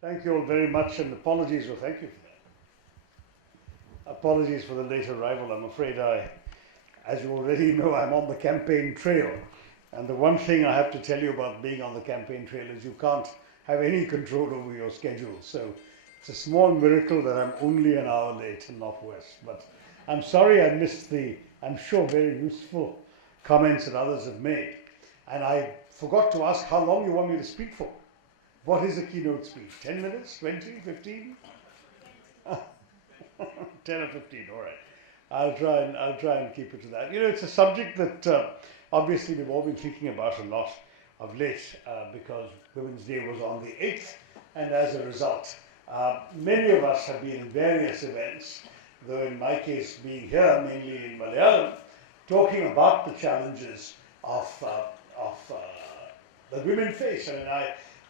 Thank you all very much, and apologies, well, thank you for that. Apologies for the late arrival. I'm afraid as you already know, I'm on the campaign trail. And the one thing I have to tell you about being on the campaign trail is you can't have any control over your schedule. So it's a small miracle that I'm only an hour late and not worse. But I'm sorry I missed the, I'm sure, very useful comments that others have made. And I forgot to ask how long you want me to speak for. What is a keynote speech? 10 minutes? 20? 15? 10 or 15, all right. I'll try and keep it to that. You know, it's a subject that obviously we've all been thinking about a lot of late because Women's Day was on the 8th, and as a result, many of us have been in various events, though in my case being here mainly in Malayalam, talking about the challenges of that women face. I mean,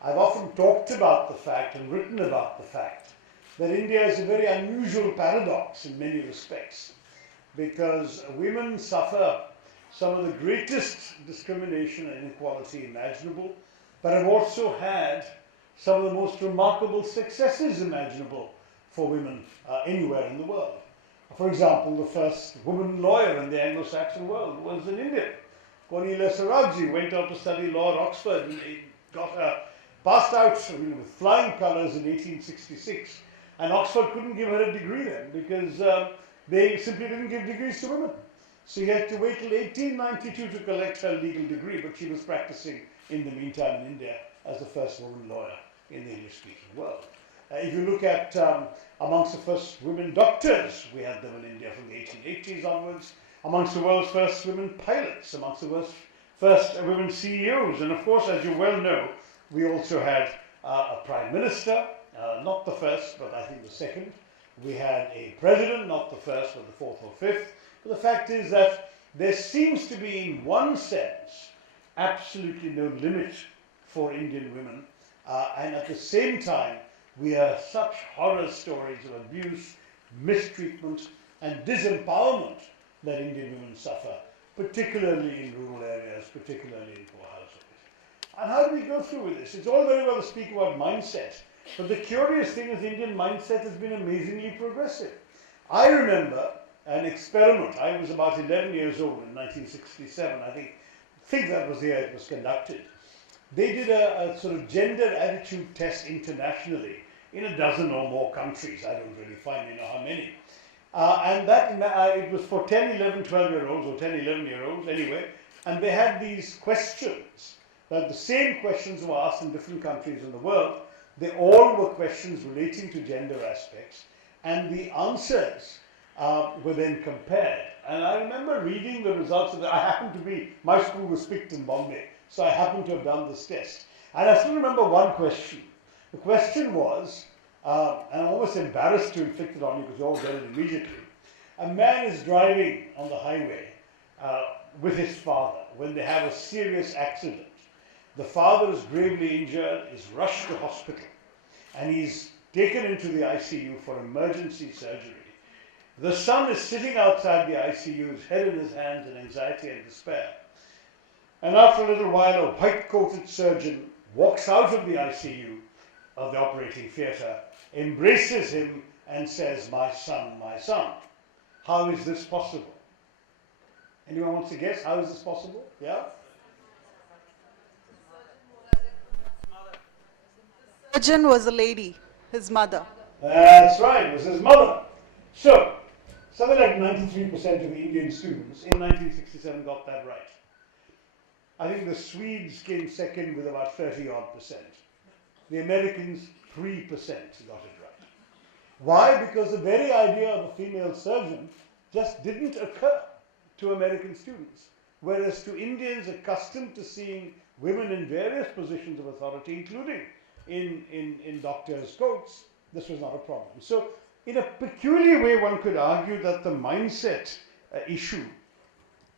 I've often talked about the fact and written about the fact that India is a very unusual paradox in many respects, because women suffer some of the greatest discrimination and inequality imaginable, but have also had some of the most remarkable successes imaginable for women anywhere in the world. For example, the first woman lawyer in the Anglo-Saxon world was in India. Cornelia Sarabji went out to study law at Oxford and got passed out with flying colours in 1866. And Oxford couldn't give her a degree then because they simply didn't give degrees to women. So you had to wait till 1892 to collect her legal degree, but she was practicing in the meantime in India as the first woman lawyer in the English-speaking world. If you look at amongst the first women doctors, we had them in India from the 1880s onwards, amongst the world's first women pilots, amongst the world's first women CEOs, and of course, as you well know, we also had a prime minister, not the first, but I think the second. We had a president, not the first, but the fourth or fifth. But the fact is that there seems to be, in one sense, absolutely no limit for Indian women. And at the same time, we hear such horror stories of abuse, mistreatment, and disempowerment that Indian women suffer, particularly in rural areas, particularly in poor households. And how do we go through with this? It's all very well to speak about mindset, but the curious thing is Indian mindset has been amazingly progressive. I remember an experiment. I was about 11 years old in 1967. I think that was the year it was conducted. They did a sort of gender attitude test internationally in a dozen or more countries. I don't really finally know how many. And that it was for 10, 11, 12-year-olds, or 10, 11-year-olds anyway, and they had these questions. That the same questions were asked in different countries in the world. They all were questions relating to gender aspects, and the answers were then compared. And I remember reading the results of that. I happened to be, my school was picked in Bombay, so I happened to have done this test. And I still remember one question. The question was, and I'm almost embarrassed to inflict it on you because you all get it immediately. A man is driving on the highway with his father when they have a serious accident. The father is gravely injured, is rushed to hospital, and he's taken into the ICU for emergency surgery. The son is sitting outside the ICU, his head in his hands in anxiety and despair. And after a little while, a white-coated surgeon walks out of the ICU, of the operating theatre, embraces him and says, my son, how is this possible? Anyone wants to guess? How is this possible? Yeah? The surgeon was a lady, his mother. That's right, it was his mother. So, something like 93% of the Indian students in 1967 got that right. I think the Swedes came second with about 30-odd%. The Americans, 3% got it right. Why? Because the very idea of a female surgeon just didn't occur to American students. Whereas to Indians accustomed to seeing women in various positions of authority, including in doctors' coats, this was not a problem. So, in a peculiar way, one could argue that the mindset issue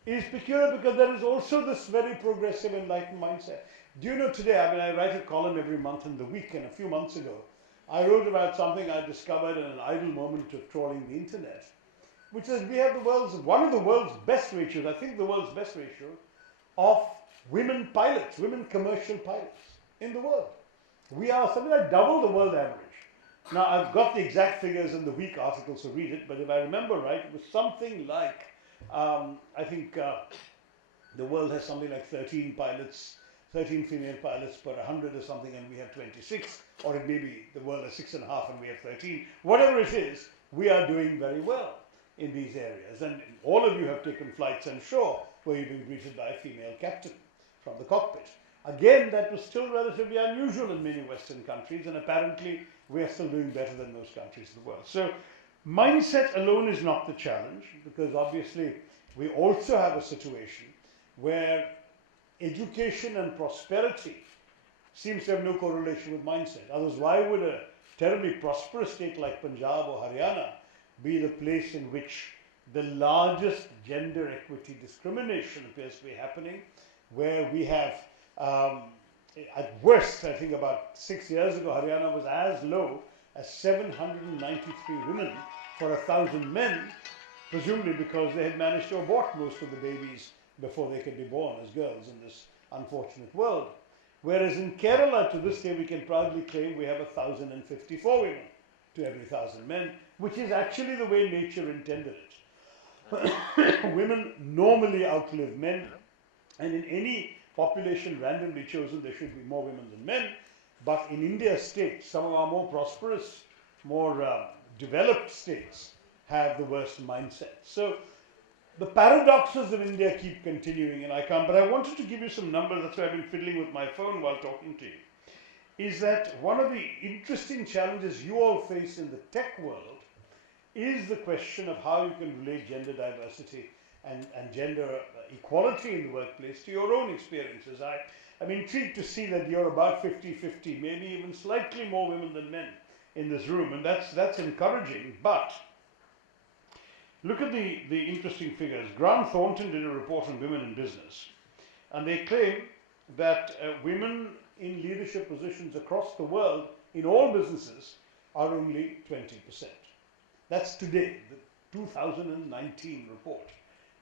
is peculiar because there is also this very progressive, enlightened mindset. Do you know today, I write a column every month in The Week, and a few months ago, I wrote about something I discovered in an idle moment of trawling the internet, which is we have one of the world's best ratios, I think the world's best ratio, of women pilots, women commercial pilots in the world. we are something like double the world average. Now, I've got the exact figures in the week article, so read it, but if I remember right, it was something like, I think the world has something like 13 pilots, 13 female pilots per 100 or something, and we have 26, or it may be the world has 6.5 and we have 13. Whatever it is, we are doing very well in these areas. And all of you have taken flights, I'm sure, where you've been greeted by a female captain from the cockpit. Again, that was still relatively unusual in many Western countries, and apparently we are still doing better than most countries in the world. So mindset alone is not the challenge, because obviously we also have a situation where education and prosperity seems to have no correlation with mindset. Otherwise, why would a terribly prosperous state like Punjab or Haryana be the place in which the largest gender equity discrimination appears to be happening, where we have, at worst, I think about 6 years ago, Haryana was as low as 793 women for 1,000 men, presumably because they had managed to abort most of the babies before they could be born as girls in this unfortunate world. Whereas in Kerala, to this day, we can proudly claim we have 1,054 women to every 1,000 men, which is actually the way nature intended it. Women normally outlive men, and in any population randomly chosen, there should be more women than men. But in India's states, some of our more prosperous, more developed states have the worst mindset. So the paradoxes of India keep continuing, and I can't, but I wanted to give you some numbers. That's why I've been fiddling with my phone while talking to you. Is that one of the interesting challenges you all face in the tech world is the question of how you can relate gender diversity and gender equality in the workplace to your own experiences. I'm intrigued to see that you're about 50-50, maybe even slightly more women than men in this room, and that's encouraging. But look at the interesting figures. Grant Thornton did a report on women in business, and they claim that women in leadership positions across the world in all businesses are only 20%. That's today, the 2019 report,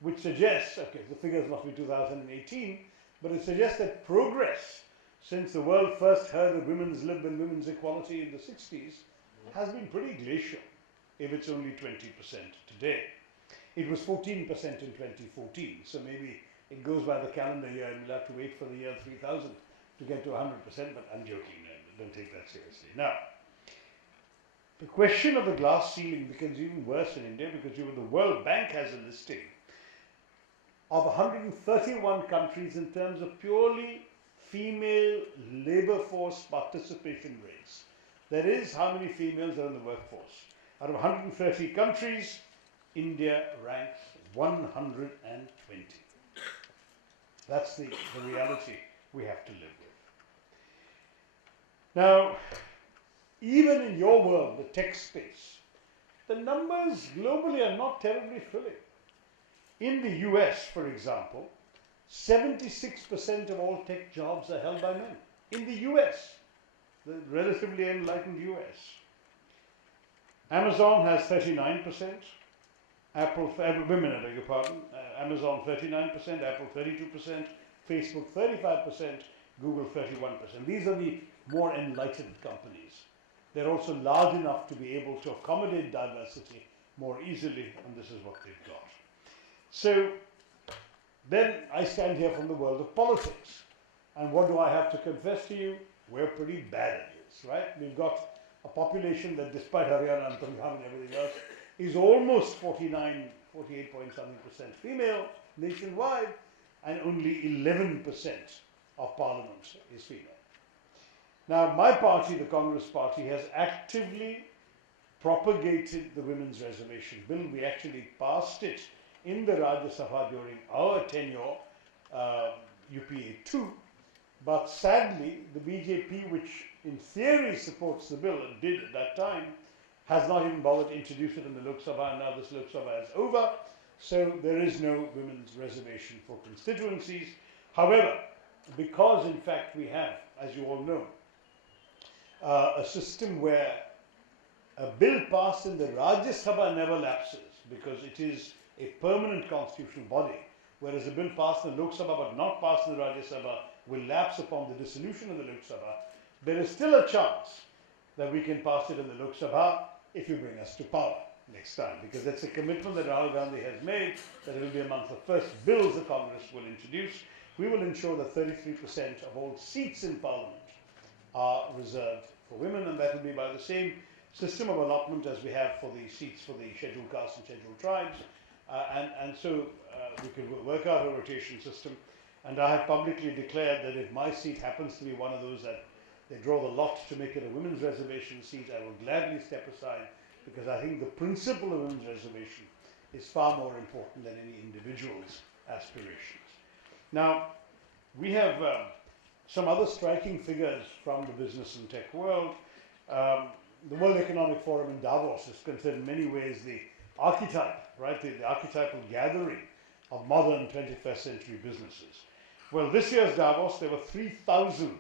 which suggests, okay, the figures must be 2018, but it suggests that progress since the world first heard of women's lib and women's equality in the 60s has been pretty glacial, if it's only 20% today. It was 14% in 2014, so maybe it goes by the calendar year and we'll have to wait for the year 3000 to get to 100%, but I'm joking, don't take that seriously. Now, the question of the glass ceiling becomes even worse in India because the World Bank has a listing of 131 countries in terms of purely female labor force participation rates. That is, how many females are in the workforce. Out of 130 countries, India ranks 120. That's the reality we have to live with. Now, even in your world, the tech space, the numbers globally are not terribly thrilling. In the US, for example, 76% of all tech jobs are held by men. In the US, the relatively enlightened US. Amazon has 39%. Women, I beg your pardon. Amazon 39%, Apple 32%, Facebook 35%, Google 31%. These are the more enlightened companies. They're also large enough to be able to accommodate diversity more easily, and this is what they've got. So then I stand here from the world of politics. And what do I have to confess to you? We're pretty bad at this, right? We've got a population that, despite Haryana and Punjab and everything else, is almost 48 point something% female nationwide, and only 11% of parliament is female. Now, my party, the Congress Party, has actively propagated the Women's Reservation Bill. We actually passed it in the Rajya Sabha during our tenure, UPA 2, but sadly, the BJP, which in theory supports the bill and did at that time, has not even bothered to introduce it in the Lok Sabha, and now this Lok Sabha is over, so there is no women's reservation for constituencies. However, because in fact we have, as you all know, a system where a bill passed in the Rajya Sabha never lapses because it is a permanent constitutional body, whereas a bill passed in the Lok Sabha but not passed in the Rajya Sabha will lapse upon the dissolution of the Lok Sabha. there is still a chance that we can pass it in the Lok Sabha if you bring us to power next time, because that's a commitment that Rahul Gandhi has made, that it will be among the first bills the Congress will introduce. We will ensure that 33% of all seats in Parliament are reserved for women, and that will be by the same system of allotment as we have for the seats for the scheduled castes and scheduled tribes. So we can work out a rotation system. And I have publicly declared that if my seat happens to be one of those that they draw the lot to make it a women's reservation seat, I will gladly step aside, because I think the principle of women's reservation is far more important than any individual's aspirations. Now, we have some other striking figures from the business and tech world. The World Economic Forum in Davos is considered in many ways the archetype, right? The archetypal gathering of modern 21st century businesses. Well, this year's Davos, there were 3,000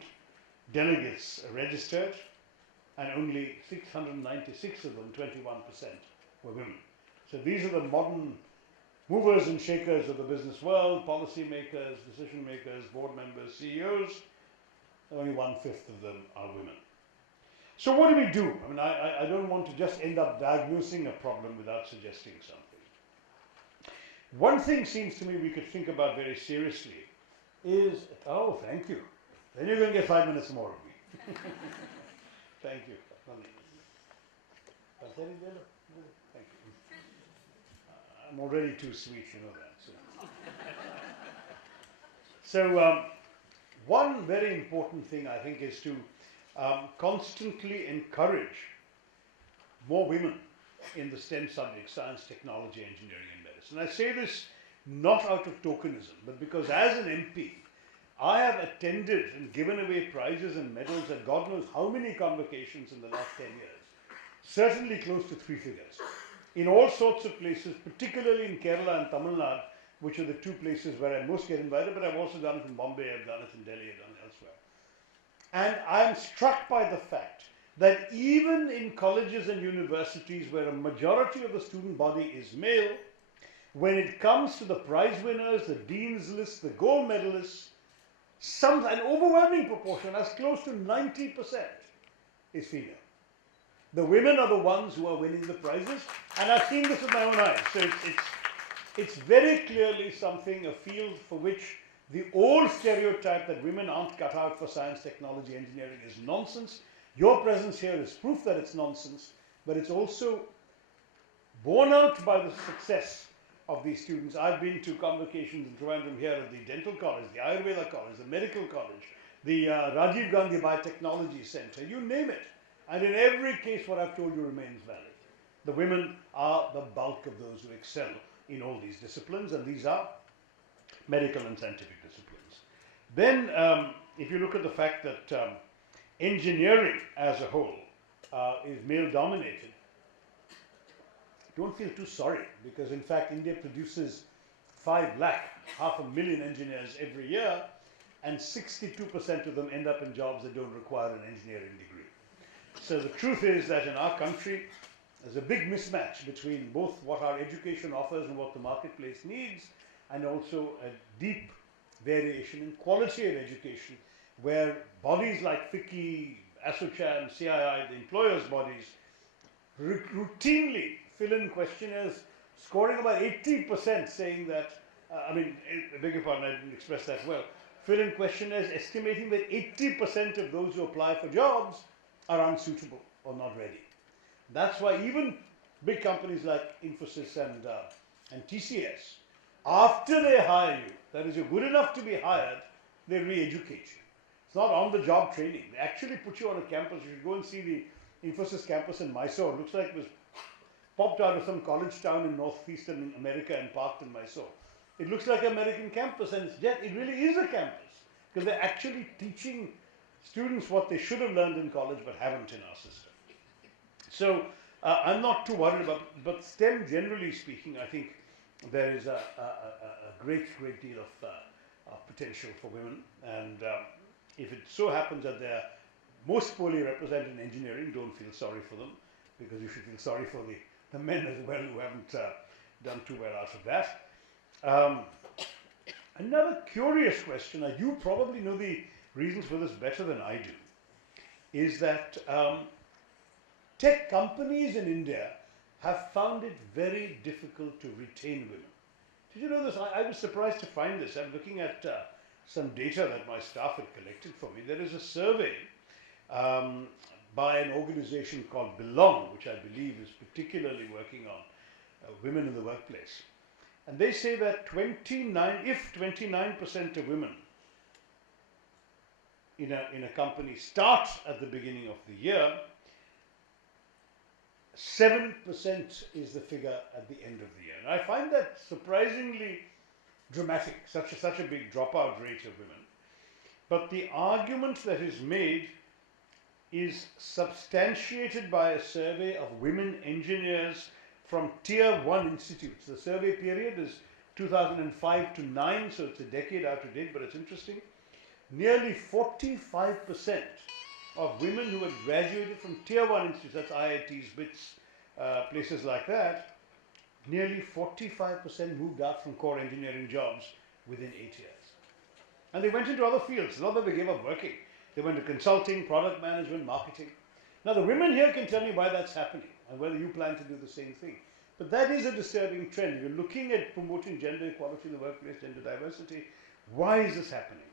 delegates registered, and only 696 of them, 21%, were women. So these are the modern movers and shakers of the business world, policy makers, decision makers, board members, CEOs. Only 1/5 of them are women. So what do we do? I mean, I don't want to just end up diagnosing a problem without suggesting something. One thing seems to me we could think about very seriously is, oh, thank you. Then you're going to get 5 minutes more of me. Thank you. Thank you. I'm already too sweet, you know that. So one very important thing, I think, is to constantly encourage more women in the STEM subjects: science, technology, engineering, and medicine. I say this not out of tokenism, but because as an MP, I have attended and given away prizes and medals at God knows how many convocations in the last 10 years. Certainly close to 3 figures. In all sorts of places, particularly in Kerala and Tamil Nadu, which are the 2 places where I most get invited, but I've also done it in Bombay, I've done it in Delhi, I've done it elsewhere. And I'm struck by the fact that even in colleges and universities where a majority of the student body is male, when it comes to the prize winners, the dean's list, the gold medalists, an overwhelming proportion, as close to 90%, is female. The women are the ones who are winning the prizes, and I've seen this with my own eyes. So it's very clearly something, a field for which the old stereotype that women aren't cut out for science, technology, engineering is nonsense. Your presence here is proof that it's nonsense, but it's also borne out by the success of these students. I've been to convocations in Trivandrum here at the Dental College, the Ayurveda College, the Medical College, the Rajiv Gandhi Biotechnology Center, you name it. And in every case, what I've told you remains valid. The women are the bulk of those who excel in all these disciplines, and these are medical and scientific disciplines. Then, if you look at the fact that engineering as a whole is male dominated, don't feel too sorry, because in fact India produces 5 lakh, 500,000 engineers every year, and 62% of them end up in jobs that don't require an engineering degree. So the truth is that in our country, there's a big mismatch between both what our education offers and what the marketplace needs, and also a deep variation in quality of education, where bodies like FICCI, ASSOCHAM, CII, the employers' bodies, routinely fill in questionnaires scoring about 80%, saying that, I beg your pardon, I didn't express that well, fill in questionnaires estimating that 80% of those who apply for jobs are unsuitable or not ready. That's why even big companies like Infosys and TCS, after they hire you, that is, you're good enough to be hired, they re-educate you. It's not on-the-job training. They actually put you on a campus. You should go and see the Infosys campus in Mysore. It looks like it was popped out of some college town in northeastern America and parked in Mysore. It looks like an American campus, and it really is a campus, because they're actually teaching students what they should have learned in college but haven't in our system. So I'm not too worried about it, but STEM, generally speaking, I think there is a great deal of potential for women, and if it so happens that they're most poorly represented in engineering, don't feel sorry for them, because you should feel sorry for the men as well who haven't done too well out of that. Another curious question, you probably know the reasons for this better than I do. is that tech companies in India have found it very difficult to retain women. Did you know this? I was surprised to find this. I'm looking at some data that my staff had collected for me. There is a survey um, by an organization called Belong, which I believe is particularly working on women in the workplace. And they say that 29% of women in a company start at the beginning of the year, 7% is the figure at the end of the year. And I find that surprisingly dramatic, such a big dropout rate of women. But the argument that is made is substantiated by a survey of women engineers from Tier 1 institutes. The survey period is 2005 to 9, so it's a decade out of date, but it's interesting. Nearly 45% of women who had graduated from Tier 1 institutes, that's IITs, BITS, places like that, nearly 45% moved out from core engineering jobs within 8 years. And they went into other fields, not that they gave up working. They went to consulting, product management, marketing. Now the women here can tell you why that's happening and whether you plan to do the same thing. But that is a disturbing trend. If you're looking at promoting gender equality in the workplace, gender diversity, why is this happening?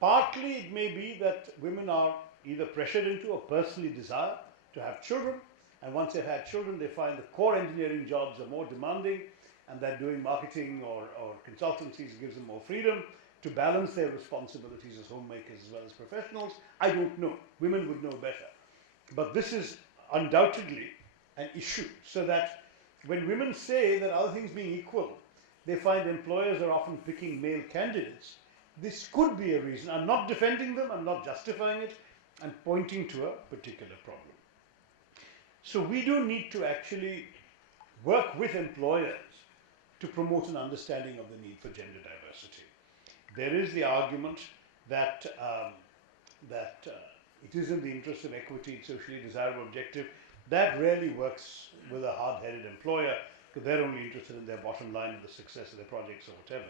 Partly it may be that women are either pressured into or personally desire to have children, and once they've had children they find the core engineering jobs are more demanding, and that doing marketing or consultancies gives them more freedom to balance their responsibilities as homemakers as well as professionals. I don't know. Women would know better. But this is undoubtedly an issue, so that when women say that other things being equal, they find employers are often picking male candidates. This could be a reason. I'm not defending them, I'm not justifying it, I'm pointing to a particular problem. So we do need to actually work with employers to promote an understanding of the need for gender diversity. There is the argument that it is in the interest of equity, it's socially desirable objective. That rarely works with a hard-headed employer because they're only interested in their bottom line and the success of their projects or whatever.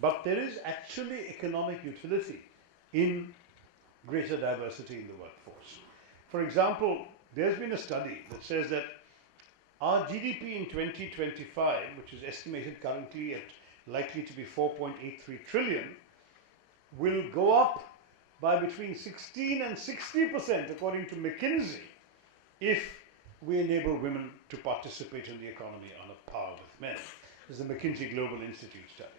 But there is actually economic utility in greater diversity in the workforce. For example, there's been a study that says that our GDP in 2025, which is estimated currently at likely to be 4.83 trillion, will go up by between 16 and 60% according to McKinsey if we enable women to participate in the economy on a par with men. This is the McKinsey Global Institute study.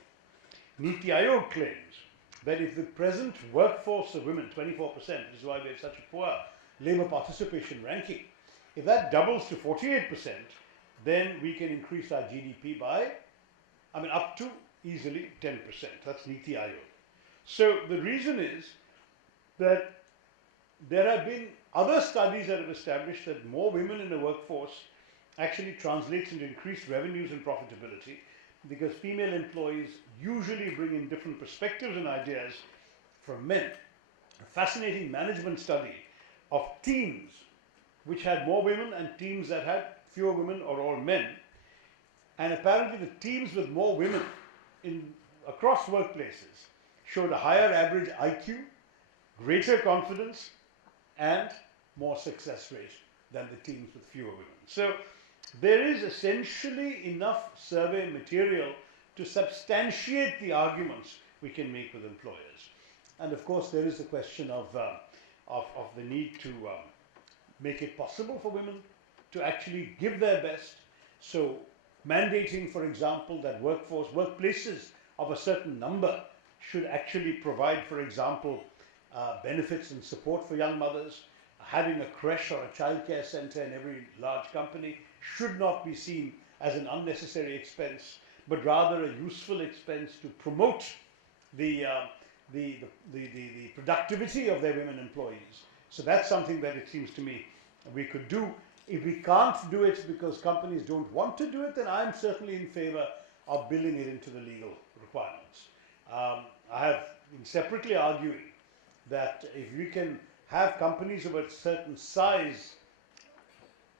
Niti Aayog claims that if the present workforce of women, 24%, which is why we have such a poor labour participation ranking, if that doubles to 48%, then we can increase our GDP by, up to easily 10%. That's Niti Aayog. So the reason is that there have been other studies that have established that more women in the workforce actually translates into increased revenues and profitability, because female employees usually bring in different perspectives and ideas from men. A fascinating management study of teams which had more women and teams that had fewer women or all men, and apparently the teams with more women across workplaces showed a higher average IQ, greater confidence, and more success rate than the teams with fewer women. So there is essentially enough survey material to substantiate the arguments we can make with employers. And of course there is the question of the need to make it possible for women to actually give their best. So mandating, for example, that workplaces of a certain number should actually provide, for example, benefits and support for young mothers. Having a creche or a childcare center in every large company should not be seen as an unnecessary expense, but rather a useful expense to promote the productivity of their women employees. So that's something that it seems to me we could do. If we can't do it because companies don't want to do it, then I'm certainly in favor of building it into the legal requirements. I have been separately arguing that if we can have companies of a certain size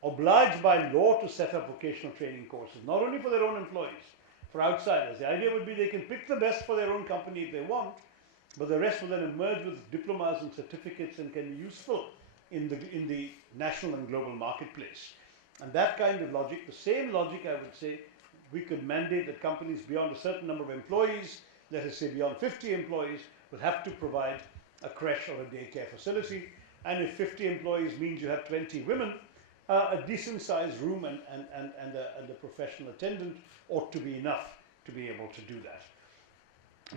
obliged by law to set up vocational training courses, not only for their own employees, for outsiders. The idea would be they can pick the best for their own company if they want, but the rest will then emerge with diplomas and certificates and can be useful in the national and global marketplace. And that kind of logic, the same logic, I would say, we could mandate that companies beyond a certain number of employees, let us say beyond 50 employees, will have to provide a creche or a daycare facility. And if 50 employees means you have 20 women, a decent sized room and a professional attendant ought to be enough to be able to do that.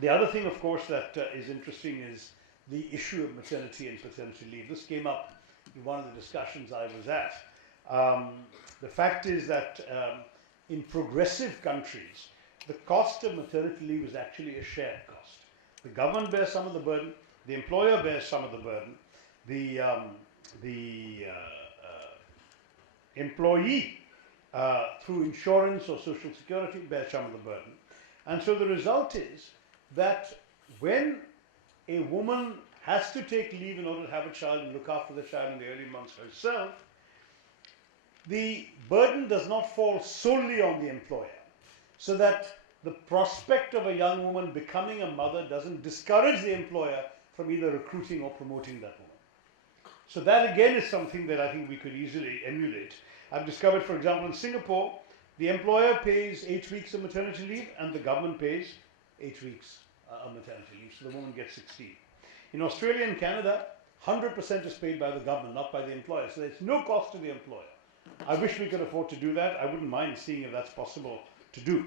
The other thing, of course, that is interesting is the issue of maternity and paternity leave. This came up in one of the discussions I was at. The fact is that in progressive countries, the cost of maternity leave is actually a shared cost. The government bears some of the burden, the employer bears some of the burden, the employee through insurance or social security bears some of the burden. And so the result is that when a woman has to take leave in order to have a child and look after the child in the early months herself, the burden does not fall solely on the employer, so that the prospect of a young woman becoming a mother doesn't discourage the employer from either recruiting or promoting that woman. So that again is something that I think we could easily emulate. I've discovered, for example, in Singapore, the employer pays 8 weeks of maternity leave and the government pays 8 weeks of maternity leave, so the woman gets 16. In Australia and Canada, 100% is paid by the government, not by the employer, so there's no cost to the employer. I wish we could afford to do that. I wouldn't mind seeing if that's possible to do.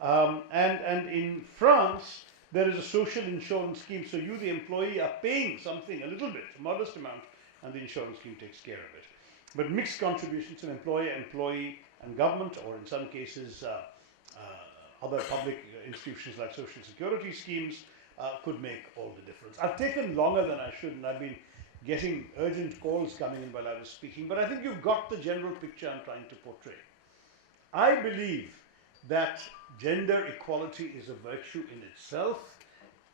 And in France, there is a social insurance scheme, so you, the employee, are paying something, a little bit, a modest amount, and the insurance scheme takes care of it. But mixed contributions from employer, employee, and government, or in some cases other public institutions like social security schemes, could make all the difference. I've taken longer than I should, and I've been getting urgent calls coming in while I was speaking, but I think you've got the general picture I'm trying to portray. I believe that gender equality is a virtue in itself,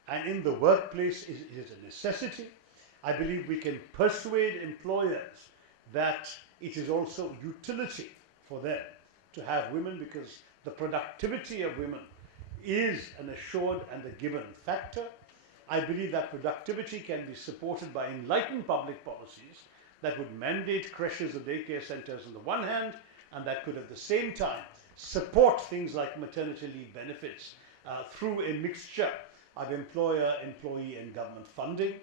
and in the workplace it is a necessity. I believe we can persuade employers that it is also utility for them to have women, because the productivity of women is an assured and a given factor. I believe that productivity can be supported by enlightened public policies that would mandate creches or daycare centers on the one hand, and that could at the same time support things like maternity leave benefits through a mixture of employer, employee, and government funding.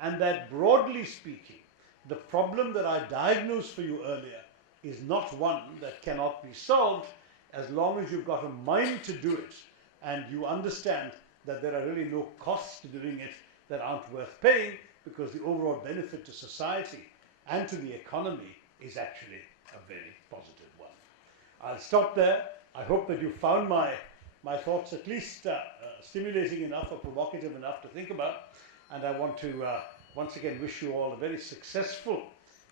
And that, broadly speaking, the problem that I diagnosed for you earlier is not one that cannot be solved as long as you've got a mind to do it and you understand that there are really no costs to doing it that aren't worth paying, because the overall benefit to society and to the economy is actually a very positive one. I'll stop there. I hope that you found my thoughts at least stimulating enough or provocative enough to think about. And I want to once again wish you all a very successful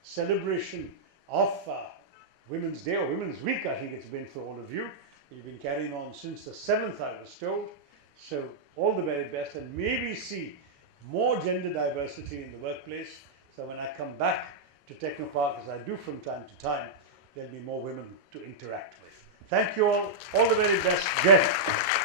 celebration of Women's Day, or Women's Week, I think it's been for all of you. You've been carrying on since the 7th, I was told. So all the very best, and maybe see more gender diversity in the workplace. So when I come back to Technopark, as I do from time to time, there'll be more women to interact with. Thank you all the very best. Jai Hind.